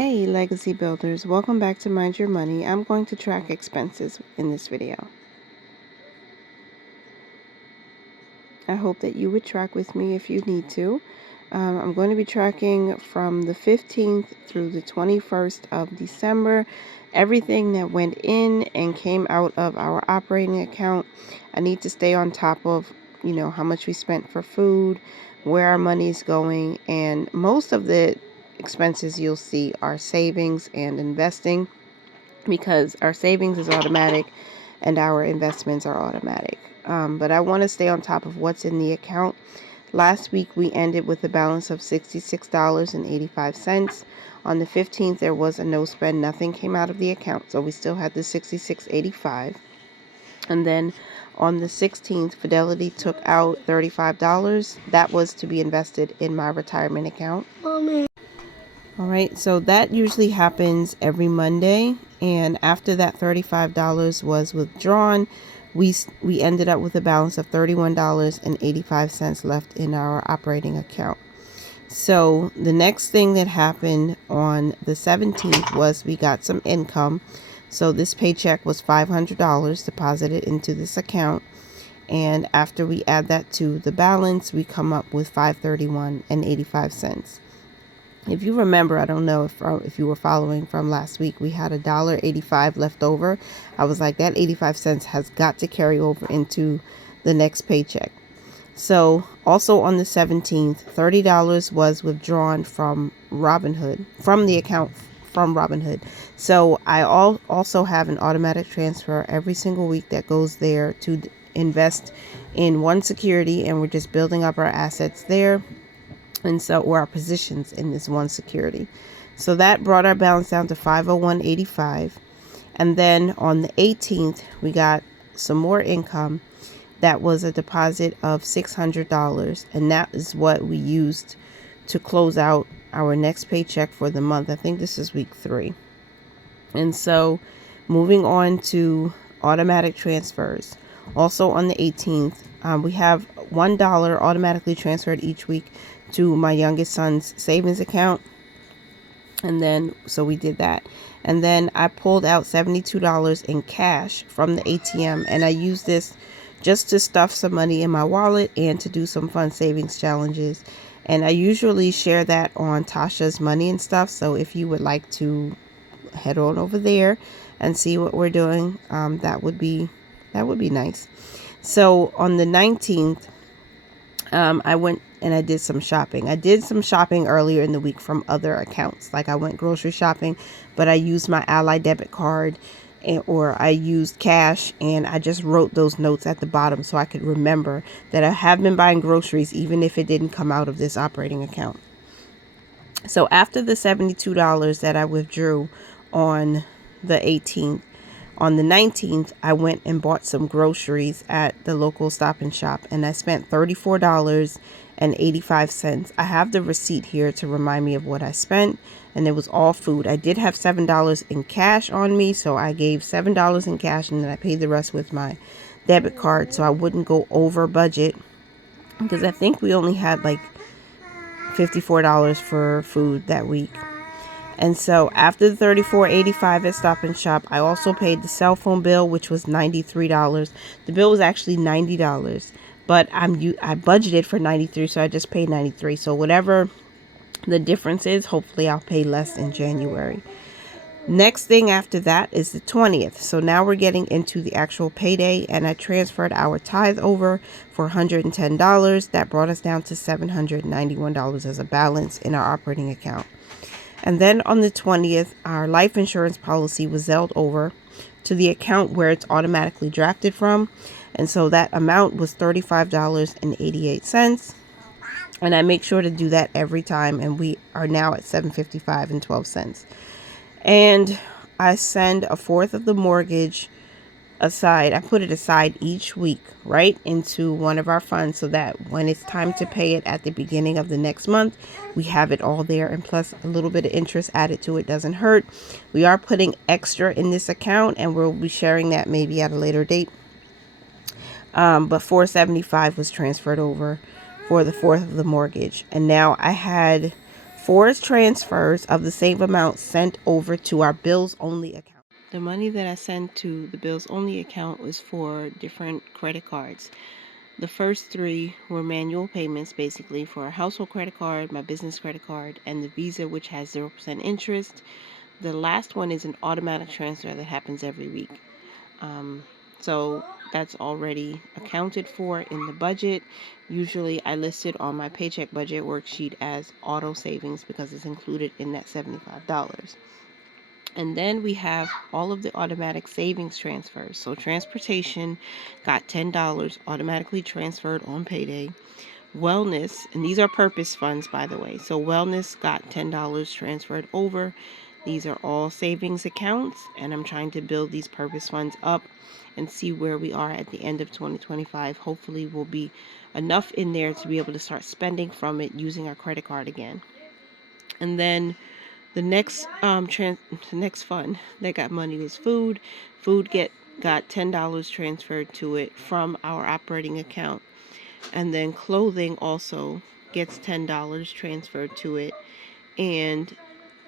Hey legacy builders, welcome back to Mind Your Money. I'm going to track expenses in this video. I hope that you would track with me if you need to. I'm going to be tracking from the 15th through the 21st of December, everything that went in and came out of our operating account. I need to stay on top of, how much we spent for food, where our money is going, and most of the expenses you'll see are savings and investing, because our savings is automatic and our investments are automatic. But I want to stay on top of what's in the account. Last week we ended with a balance of $66.85. On the 15th there was a no spend, nothing came out of the account, so we still had the $66.85. And then on the 16th, Fidelity took out $35. That was to be invested in my retirement account. Mommy. All right, so that usually happens every Monday, and after that $35 was withdrawn, we ended up with a balance of $31.85 left in our operating account. So the next thing that happened on the 17th was we got some income. So this paycheck was $500 deposited into this account, and after we add that to the balance, we come up with $531.85. If you remember, I don't know if you were following from last week, we had $1.85 left over. I was like, that 85 cents has got to carry over into the next paycheck. So also on the 17th, $30 was withdrawn from Robinhood, from the account from Robinhood. So I also have an automatic transfer every single week that goes there to invest in one security, and we're just building up our assets there. And so, or our positions in this one security. So that brought our balance down to $501.85. And then on the 18th, we got some more income. That was a deposit of $600. And that is what we used to close out our next paycheck for the month. I think this is week 3. And so moving on to automatic transfers. Also on the 18th, we have $1 automatically transferred each week to my youngest son's savings account. And then, so we did that. And then I pulled out $72 in cash from the ATM, and I used this just to stuff some money in my wallet and to do some fun savings challenges. And I usually share that on Tasha's Money and Stuff. So if you would like to head on over there and see what we're doing, that would be nice. So on the 19th, I went and I did some shopping. I did some shopping earlier in the week from other accounts. Like I went grocery shopping, but I used my Ally debit card, or I used cash, and I just wrote those notes at the bottom so I could remember that I have been buying groceries even if it didn't come out of this operating account. So after the $72 that I withdrew on the 18th, on the 19th, I went and bought some groceries at the local Stop and Shop, and I spent $34.85. I have the receipt here to remind me of what I spent, and it was all food. I did have $7 in cash on me, so I gave $7 in cash, and then I paid the rest with my debit card so I wouldn't go over budget, because I think we only had like $54 for food that week. And so after the $34.85 at Stop and Shop, I also paid the cell phone bill, which was $93. The bill was actually $90, but I budgeted for $93, so I just paid $93. So whatever the difference is, hopefully I'll pay less in January. Next thing after that is the 20th. So now we're getting into the actual payday, and I transferred our tithe over for $110. That brought us down to $791 as a balance in our operating account. And then on the 20th, our life insurance policy was Zelled over to the account where it's automatically drafted from. And so that amount was $35.88. And I make sure to do that every time. And we are now at $755.12. And I send a fourth of the mortgage aside. I put it aside each week, right, into one of our funds, so that when it's time to pay it at the beginning of the next month, we have it all there, and plus a little bit of interest added to it doesn't hurt. We are putting extra in this account, and we'll be sharing that maybe at a later date. But $475 was transferred over for the fourth of the mortgage, and now I had forced transfers of the same amount sent over to our bills only account. The money that I sent to the bills only account was for different credit cards. The first three were manual payments, basically, for a household credit card, my business credit card, and the Visa, which has 0% interest. The last one is an automatic transfer that happens every week. So that's already accounted for in the budget. Usually I list it on my paycheck budget worksheet as auto savings because it's included in that $75. And then we have all of the automatic savings transfers. So transportation got $10 automatically transferred on payday. Wellness, and these are purpose funds, by the way. So wellness got $10 transferred over. These are all savings accounts, and I'm trying to build these purpose funds up and see where we are at the end of 2025. Hopefully we'll be enough in there to be able to start spending from it using our credit card again. And then the next fund that got money was food. Got $10 transferred to it from our operating account. And then clothing also gets $10 transferred to it. And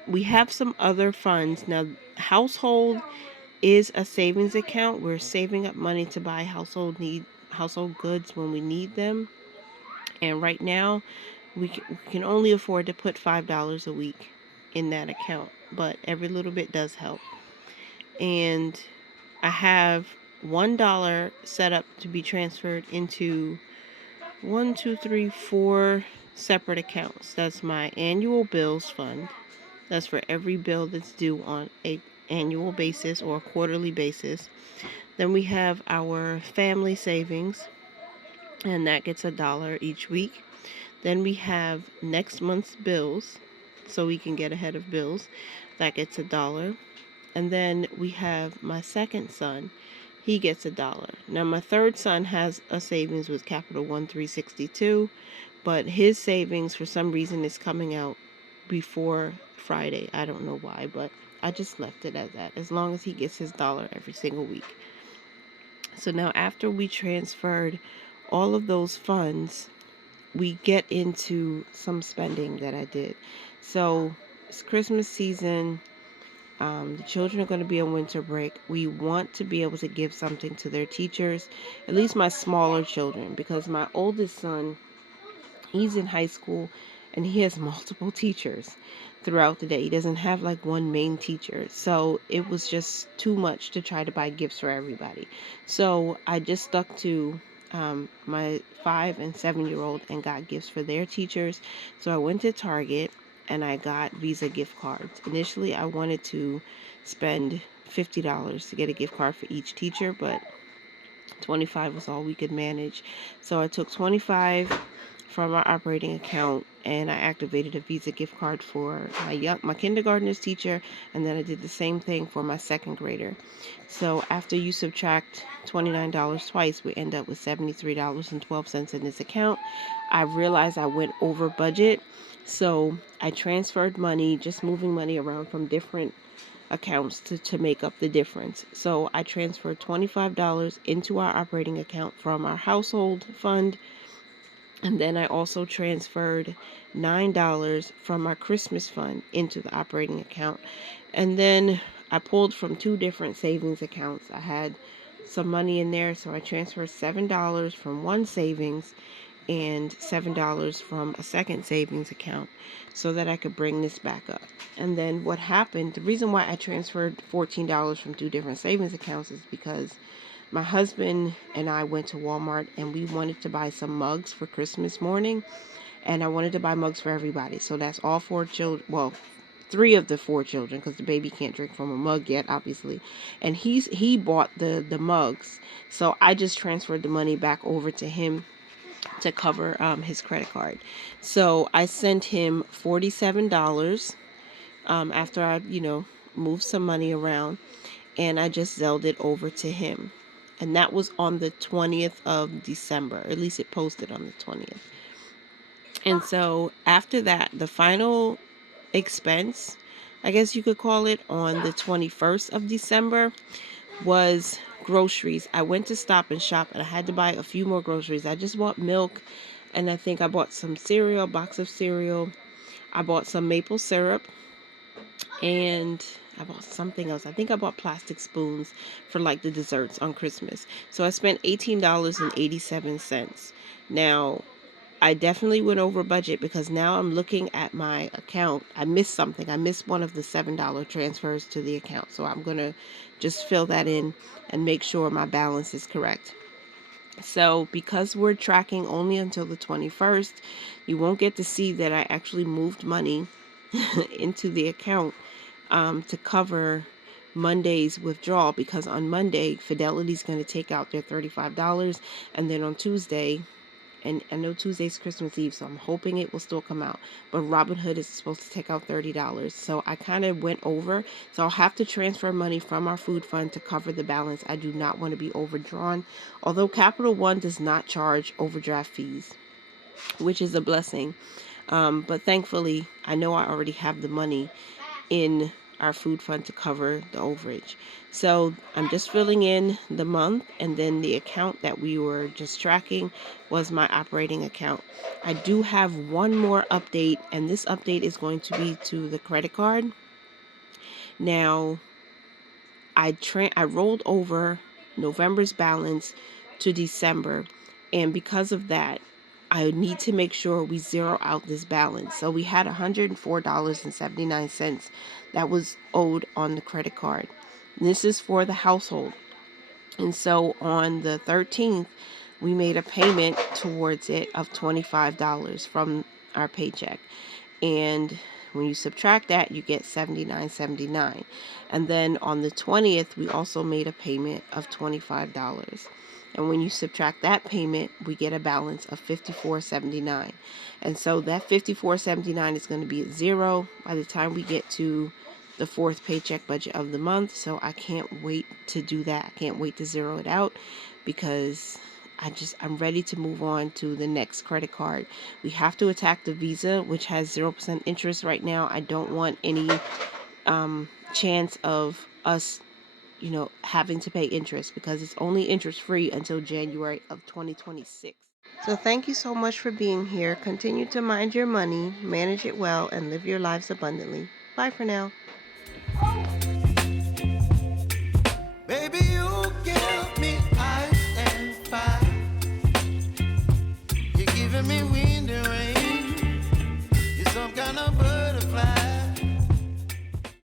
we have some other funds. Now, household is a savings account. We're saving up money to buy household goods when we need them. And right now, we can only afford to put $5 a week in that account. But every little bit does help. And I have $1 set up to be transferred into 4 separate accounts. That's my annual bills fund. That's for every bill that's due on a annual basis or a quarterly basis. Then we have our family savings, and that gets $1 each week. Then we have next month's bills, so we can get ahead of bills. That gets $1. And then we have my second son. He gets $1. Now my third son has a savings with Capital One 362, but his savings for some reason is coming out before Friday. I don't know why, but I just left it at that, as long as he gets his $1 every single week. So now after we transferred all of those funds, we get into some spending that I did. So it's Christmas season. The children are going to be on winter break. We want to be able to give something to their teachers, at least my smaller children, because my oldest son, he's in high school and he has multiple teachers throughout the day. He doesn't have like one main teacher. So it was just too much to try to buy gifts for everybody. So I just stuck to my 5 and 7-year-old and got gifts for their teachers. So I went to Target and I got Visa gift cards. Initially, I wanted to spend $50 to get a gift card for each teacher, but 25 was all we could manage. So I took 25 from our operating account and I activated a Visa gift card for my kindergartner's teacher, and then I did the same thing for my second grader. So after you subtract $29 twice, we end up with $73.12 in this account. I realized I went over budget, so I transferred money, just moving money around from different accounts to make up the difference. So I transferred $25 into our operating account from our household fund. And then I also transferred $9 from our Christmas fund into the operating account. And then I pulled from 2 different savings accounts. I had some money in there, so I transferred $7 from one savings and $7 from a second savings account so that I could bring this back up. And then what happened, the reason why I transferred $14 from 2 different savings accounts is because my husband and I went to Walmart and we wanted to buy some mugs for Christmas morning, and I wanted to buy mugs for everybody. So that's all 4 children, well, 3 of the 4 children, because the baby can't drink from a mug yet, obviously. And he bought the mugs, so I just transferred the money back over to him to cover his credit card. So I sent him $47 after I, moved some money around, and I just Zelled it over to him. And that was on the 20th of December. At least it posted on the 20th. And so after that, the final expense, I guess you could call it, on the 21st of December was groceries. I went to Stop and Shop and I had to buy a few more groceries. I just bought milk, and I think I bought some cereal, a box of cereal. I bought some maple syrup, and I bought something else. I think I bought plastic spoons for like the desserts on Christmas. So I spent $18.87. Now, I definitely went over budget because now I'm looking at my account. I missed something. I missed one of the $7 transfers to the account. So I'm going to just fill that in and make sure my balance is correct. So because we're tracking only until the 21st, you won't get to see that I actually moved money into the account to cover Monday's withdrawal, because on Monday, Fidelity's going to take out their $35, and then on Tuesday, and I know Tuesday's Christmas Eve, so I'm hoping it will still come out. But Robinhood is supposed to take out $30. So I kind of went over. So I'll have to transfer money from our food fund to cover the balance. I do not want to be overdrawn. Although Capital One does not charge overdraft fees, which is a blessing. But thankfully, I know I already have the money in our food fund to cover the overage. So I'm just filling in the month, and then the account that we were just tracking was my operating account. I do have one more update, and this update is going to be to the credit card. Now, I rolled over November's balance to December, and because of that, I need to make sure we zero out this balance. So we had $104.79 that was owed on the credit card. This is for the household. And so on the 13th, we made a payment towards it of $25 from our paycheck. And when you subtract that, you get $79.79. And then on the 20th, we also made a payment of $25. And when you subtract that payment, we get a balance of $54.79. And so that $54.79 is going to be at zero by the time we get to the fourth paycheck budget of the month. So I can't wait to do that. I can't wait to zero it out, because I'm ready to move on to the next credit card. We have to attack the Visa, which has 0% interest right now. I don't want any chance of us, having to pay interest, because it's only interest free until January of 2026. So thank you so much for being here. Continue to mind your money, manage it well, and live your lives abundantly. Bye for now.